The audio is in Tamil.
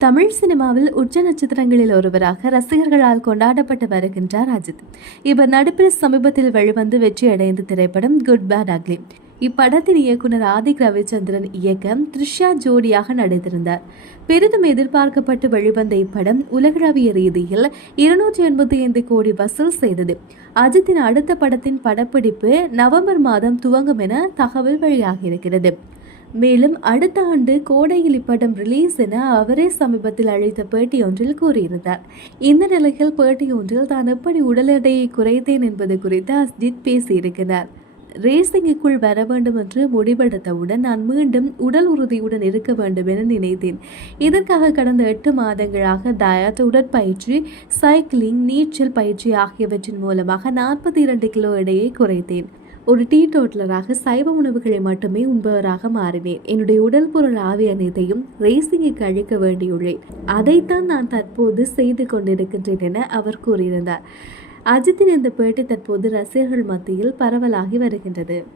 தமிழ் சினிமாவில் உச்ச நட்சத்திரங்களில் ஒருவராக ரசிகர்களால் கொண்டாடப்பட்டு வருகின்றார் அஜித். இவர் நடிப்பில் சமீபத்தில் வெளிவந்து வெற்றியடைந்த திரைப்படம் குட் பேட் அக்லி. இப்படத்தின் இயக்குனர் ஆதிக் ரவிச்சந்திரன் இயக்க த்ரிஷா ஜோடியாக நடித்திருந்தார். பெரிதும் எதிர்பார்க்கப்பட்டு வெளிவந்த இப்படம் உலகளவிய ரீதியில் 285 கோடி வசூல் செய்தது. அஜித்தின் அடுத்த படத்தின் படப்பிடிப்பு நவம்பர் மாதம் துவங்கும் என தகவல் வெளியாகியிருக்கிறது. மேலும் அடுத்த ஆண்டு கோடையில் இப்படம் ரிலீஸ் என அவரே சமீபத்தில் அளித்த பேட்டி ஒன்றில் கூறியிருந்தார். இந்த நிலையில் பேட்டி ஒன்றில் தான் எப்படி உடல் எடையை குறைத்தேன் என்பது குறித்து அஜித் பேசியிருக்கிறார். ரேசிங்குக்குள் வர வேண்டும் என்று முடிவெடுத்தவுடன் நான் மீண்டும் உடல் உறுதியுடன் இருக்க வேண்டும் என நினைத்தேன். இதற்காக கடந்த 8 மாதங்களாக டயட், உடற்பயிற்சி, சைக்கிளிங், நீச்சல் பயிற்சி ஆகியவற்றின் மூலமாக 42 கிலோ எடையை குறைத்தேன். ஒரு டீடோட்டலராக சைவ உணவுகளை மட்டுமே உண்பவராக மாறினேன். என்னுடைய உடல் பொருள் ஆவி அனைத்தையும் ரேசிங்குக்கு அழிக்க வேண்டியுள்ளேன். அதைத்தான் நான் தற்போது செய்து கொண்டிருக்கின்றேன் என அவர் கூறியிருந்தார். அஜித்தின் இந்த பேட்டி தற்போது ரசிகர்கள் மத்தியில் பரவலாகி வருகின்றது.